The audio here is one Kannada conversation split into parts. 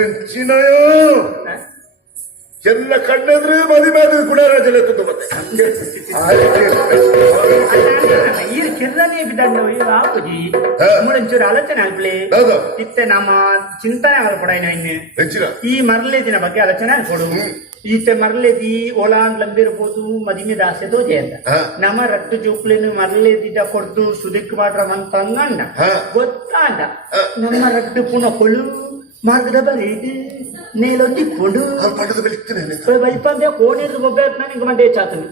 ಎಂಚಿನಯೋ ಎಲ್ಲ ಕಣ್ಣೆದ್ರೆ ಮದುವೆ ಗುಣರಾಜನ ಎತ್ತುದು ಮತ್ತೆ ಈ ಕಿರಣಿ ಬಿದ್ದಣ್ಣು ಆಪುಜಿ ಮೂಳಂಚೂರು ಆಲೋಚನೆ ಆಗ್ಲಿ ಇತ್ತೆ ನಮ್ಮ ಚಿಂತನೆ ಕೂಡ ಇನ್ನು ಈ ಮರಲೇದಿನ ಬಗ್ಗೆ ಆಲೋಚನೆ ಕೊಡು ಈತೆ ಮರಲೇದಿ ಓಲಾಂಡ್ಲಂದಿರ್ಬೋದು ಮದಿಮೆ ದಾಸೆ ದೋಜೆ ಅಂತ ನಮ್ಮ ರಟ್ಟು ಜೂಪ್ಲಿನ ಮರಲೇದಿದ ಕೊಡ್ದು ಸುದಿಕ್ ಮಾಡ್ರ ಮಂತ ಅಂಗಂಡ ಗೊತ್ತಾಂಡ ನಮ್ಮ ರಟ್ಟು ಪುನಃ ಕೊಳು ಮಾರ್ಗದ ಬರೀ ನೇಲೊಂದಿಕ್ಕೊಂಡು ಬೈಪಂದೆ ಕೋಣಿದ್ರು ಗೊಬ್ಬೆ ನಿಂಗೆ ಮಂಡೆ ಚಾತನಿ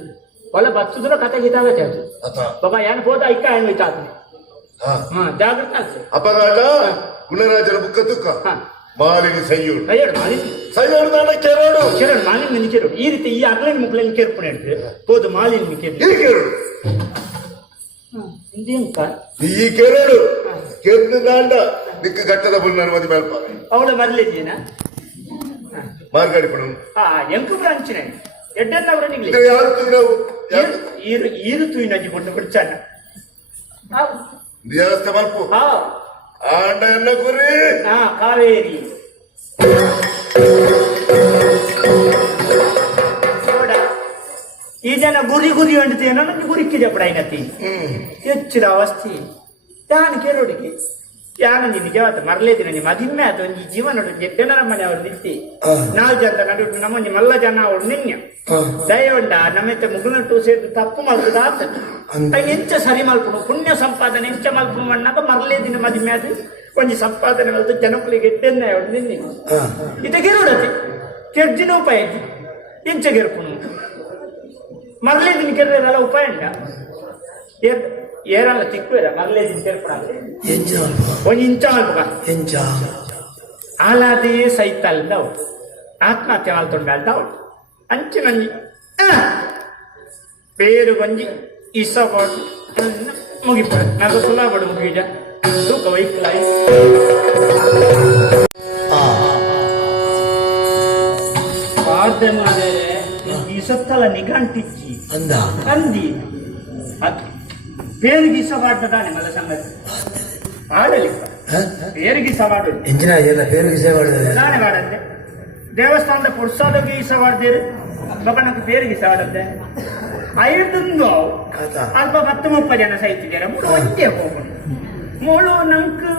ಒಳ್ಳೆ ಬಚ್ಚುದ್ರ ಕತೆ ಗೀತಾವೆ ಚಾತು ಬಾಬಾ ಏನ್ ಹೋದ ಐಕ ಏನ್ ಚಾತನಿ ಜಾಗೃತ ಅಪರಾಧ ಗುಣರಾಜರ ಬುಕ್ಕ ತುಕ್ಕ ಮಾಲಿನಿ ಸೈಯೋಡು ಸೈಯೋಡು ಕೆರಡು ಕೆರಡು ಮಾಲಿನ್ಯ ಕೆರಡು ಈ ರೀತಿ ಈ ಅಗ್ಲಿನ ಮುಗ್ಲಿನ ಕೆರ್ಪಣೆ ಹೇಳ್ತೀವಿ ಹೋದು ಮಾಲಿನ್ಯ ಕೆರಡು ಈ ಕೆರಡು ಕೆರ್ದು ದಾಂಡ ನಿಕ್ಕ ಗಟ್ಟದ ಬುಲ್ಲಾನ ಮದಿ ಮೇಲ್ಪ ಅವಳ ಮರಲಿದ್ದೀನ ಮಾರ್ಗಾಡಿ ಪಣ ಎಂಕು ಬ್ರಾಂಚಿನ ಎಡ್ಡನ್ನವರ ನಿಗ್ಲಿ ಈರು ತೂಯಿನಜ್ಜಿ ಕೊಟ್ಟು ಬಿಡ್ಚಾನ ವ್ಯವಸ್ಥೆ ಮಲ್ಪು ಆಂಡ ಎಲ್ಲ ಗುರಿ ಕಾವೇರಿ ಈ ಜನ ಗುರಿ ಗುರಿ ಅಂಡ್ತೇನೋ ನನಗೆ ಗುರಿಕ್ಕಿದೆ ಪಡಾಯಿನತಿ ಹೆಚ್ಚಿದ ಅವಸ್ಥೆ ತಾನು ಕೇಳೋಡಿಗೆ ಯಾನ ನಿಜವಾದ ಮರಲೇದಿನ ನಿಮ್ಮ ಮದಿಮ್ಮೆ ಅದು ಈ ಜೀವನ ಜನರ ಮನೆ ಅವ್ರು ನಿಂತಿ ನಾಲ್ಕು ಜನ ನಡು ನಮ್ಮ ಮಲ್ಲ ಜನ ಅವ್ರು ನಿನ್ನೆ ದಯವಂಡ ನಮ್ಮತ್ತೆ ಮುಗುನಟ್ಟು ಸೇರಿದು ತಪ್ಪು ಮಲ್ಪದ ಎಂಚ ಸರಿ ಮಲ್ಪುನು ಪುಣ್ಯ ಸಂಪಾದನೆ ಎಂಚ ಮಲ್ಪುನು ಅಣ್ಣಾಗ ಮರಲೇದಿನ ಮದಿಮ್ಮೆ ಅದು ಒಂಜಿ ಸಂಪಾದನೆ ಮಲ್ತು ಜನಕ್ಕಳಿಗೆ ಎಡ್ಡೆನ್ನ ಅವ್ರು ನಿನ್ನೆ ಇದಗಿರೋಡತಿ ಕೆಡ್ಜಿನ ಉಪಾಯ ಎಂಚ ಗೆರ್ಪುನು ಮರಲೇದಿನ ಕೆರೆಲ್ಲ ಉಪಾಯ ಏರಲ್ಲ ತಿಕ್ಕುವೇರ ಮರಲೇದಿನ ಕೆರ್ಪಣ ಒಂದು ಇಂಚ ಮಲ್ಪಕ ಆಲಾದೇ ಸೈತ ಅಲ್ದ ಉಂಟು ಆತ್ಮಹತ್ಯೆ ಮಲ್ತೊಂಡ ಅಲ್ದ ಉಂಟು ಅಂಚಿನಂಜಿ పేరు కొంచి ఇష్టపడు ముగిపోయాడు నాకు సులభపడు ముగిజ తూక వైక్లాయి పార్థమాదే ఇసత్తల నిఘంటిచ్చి అంది పేరుకి ఇష్టపడ్డదాని మళ్ళీ సంగతి ఆడలి పేరుకి ఇష్టపడు పేరుకి దాని వాడంతే ದೇವಸ್ಥಾನದ ಪುರುಷಾಲೋಗಿ ಇಷ್ಟವಾಡ್ದೇರು ಬಾಬಾ ನಂಗೆ ಬೇರೆಗೆ ಇಷ್ಟವಾಡದ್ದೆ ಐದುಂದು ಅಲ್ಪ 10-30 ಜನ ಸಹಿತಿದ್ದಾರೆ ಮೂಳು ಒಂದೇ ಹೋಗೋಣ ಮೂಳು ನಂಗೆ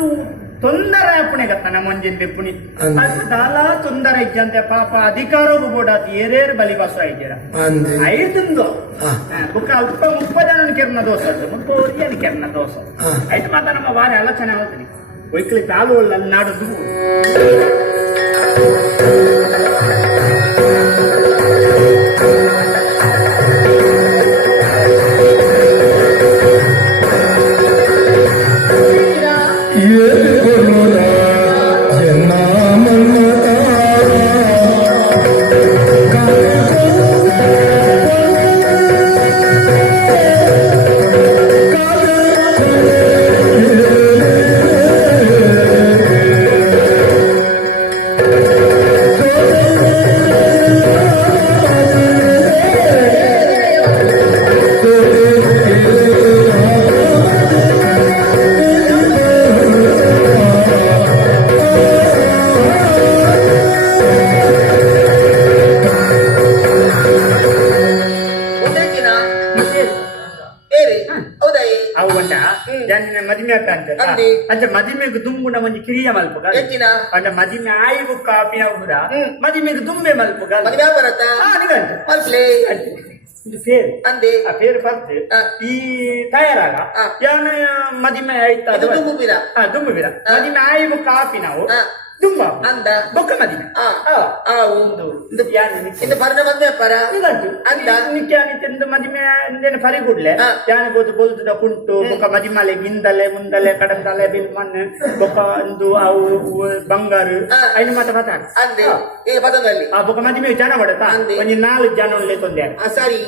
ತೊಂದರೆ ಅಪ್ಪಣೆ ಗತ್ತ ನಮ್ಮ ಒಂಜಿಂದ ಪುಣಿ ಅಲ್ಪ ದಾಲಾ ತೊಂದರೆ ಇದ್ದಂತೆ ಪಾಪ ಅಧಿಕಾರೋಗು ಬೋಡಾತಿ ಏರೇರು ಬಲಿ ಬಸ ಇದ್ದೀರ ಐದುಂದು ಬುಕ್ಕ ಅಲ್ಪ 30 ಜನ ಕೆರ್ನ ದೋಸ ಮುಪ್ಪೋರಿಯನ್ ಕೆರ್ನ ದೋಸ ಆಯ್ತು ಮಾತ ನಮ್ಮ ವಾರ ಆಲೋಚನೆ ಆಗ್ತೀನಿ ಒಯ್ಕಲಿ ತಾಳು ನಾಡುದು ಮದಿಮೆಗೆ ದುಂಬುನ ಒಂಜಿ ಕಿರಿಯ ಮಲ್ಪುಗ ಅಂಡ ಮದಿಮೆ ಆಯ್ಗು ಕಾಪಿ ಅವ್ರ ಮದಿಮೆಗೆ ದುಂಬೆ ಮಲ್ಪುಗ ಇದು ಪೇರು ಅಂದೆ ಆ ಪೇರು ಬರ್ತೆ ಈ ತಯಾರಾಗ ಯಾನ ಮದಿಮೆ ಆಯ್ತಾ ದುಂಬುಬಿರ ಮದಿಮೆ ಆಯ್ಗು ಕಾಪಿ ನಾವು ದುಂಬ ಅಂದ ಬೊಕ್ಕ ಮದಿಮೆ ಒಂದು ಇದು ಬರ್ದ ಬಂದೆ ಪರ ಅಂದ ನಿತ್ಯ ಮದಿಮೆ ಅಂದೇನು ಪರಿ ಕೂಡ್ಲೆ ಯಾನ ಬೋದು ಬೋಲ್ದ ಕುಂಟು ಬೊಕ್ಕ ಮದಿಮಲೆ ಗಿಂದಲೆ ಮುಂದಲೆ ಕಡಂದಲೆ ಬಿಲ್ಮಣ್ಣು ಬೊಕ್ಕ ಒಂದು ಅವು ಬಂಗಾರು ಐದು ಮಾತಾಡ ಅಂದೆ ಈಗ ಪದದಲ್ಲಿ ಆ ಬೊಕ್ಕ ಮದಿಮೆ ಜನ ಬಡತಾ ಒಂದು 4 ಜನ ಕೊಂದೆ ಸರಿ